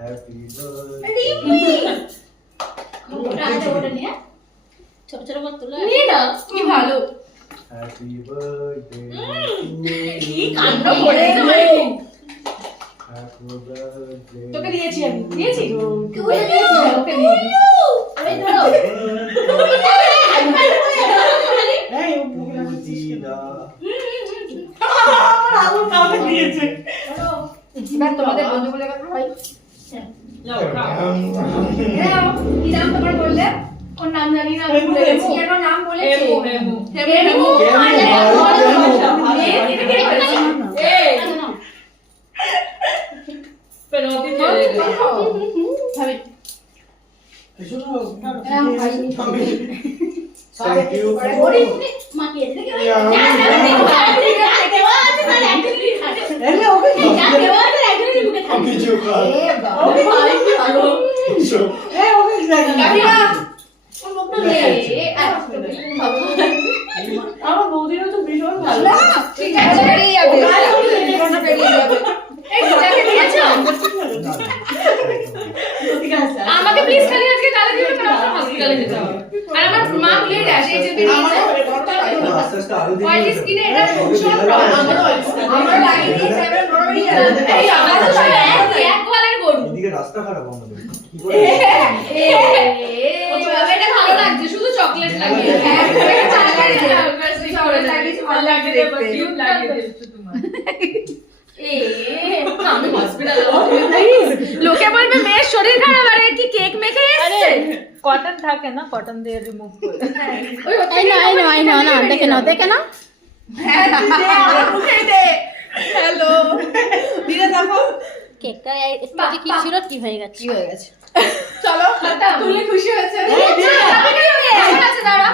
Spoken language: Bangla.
হ্যাপি ছোট ছোট করে তুলে কি ভালো হ্যাপি বার্থডে কি কাণ্ড করেছে ভাই হ্যাপি বার্থডে তোকে দিয়েছি আমি দিয়েছি ওকে দিয়েছি ওকে দিয়েছি আরে ধরো এই পুদিনা আগুন কাউকে দিয়েছে এবার তোমাদের বন্ধুগুলোর কথা ভাই যাও খাও কি নাম তোমার বললে কোন নাম জানি না আমি ভুলে গেছি কেন নাম বলেছে হেমু হেমু হেমু এই পেনতি চলে গেল ভাবি থ্যাংক ইউ ওরে মাকে দেখে না না দেওয়া আছে তাহলে একদিনই খাবে যা দেওয়া আছে একদিনই মুখে থাকবে আমি জোকার ওকে ভাই কি ভালো কাকিমা ওর মুখটা এ নেই আমার বৌদিরও তো ভীষণ ভালো ঠিক আছে বেরিয়ে যাবে বেরিয়ে যাবে এই যাকে দিয়েছো আমাকে প্লিজ খালি আজকে গালি দিও না আমার হসপিটালে যেতে হবে আর আমার মা প্লেট আসে এই যে বেরিয়েছে আস্তে আস্তে আরো দিন হোয়াইট স্কিনে এটা ভীষণ প্রবলেম আমার লাগিয়ে দিয়েছে এবার নরমালি এই আমার তো এক ওয়ালের গরু এদিকে রাস্তা খারাপ আমাদের কি করে এটা ভালো লাগছে শুধু চকলেট লাগিয়ে চকলেট লাগিয়েছে ভালো লাগছে দেখতে কিউট লাগে দেখছো তোমার আমি হসপিটালে লোকে বলবে মেয়ের শরীর খারাপ আর কি কেক মেখে এসেছে কটন থাকে না কটন দিয়ে রিমুভ করে I know না দেখে না হ্যাঁ তুই দে আমার মুখে দে হ্যালো দিলে দেখো কেকটা একটু যে কি ছিল কি হয়ে গেছে চলো তুমি খুশি হয়েছে দাঁড়া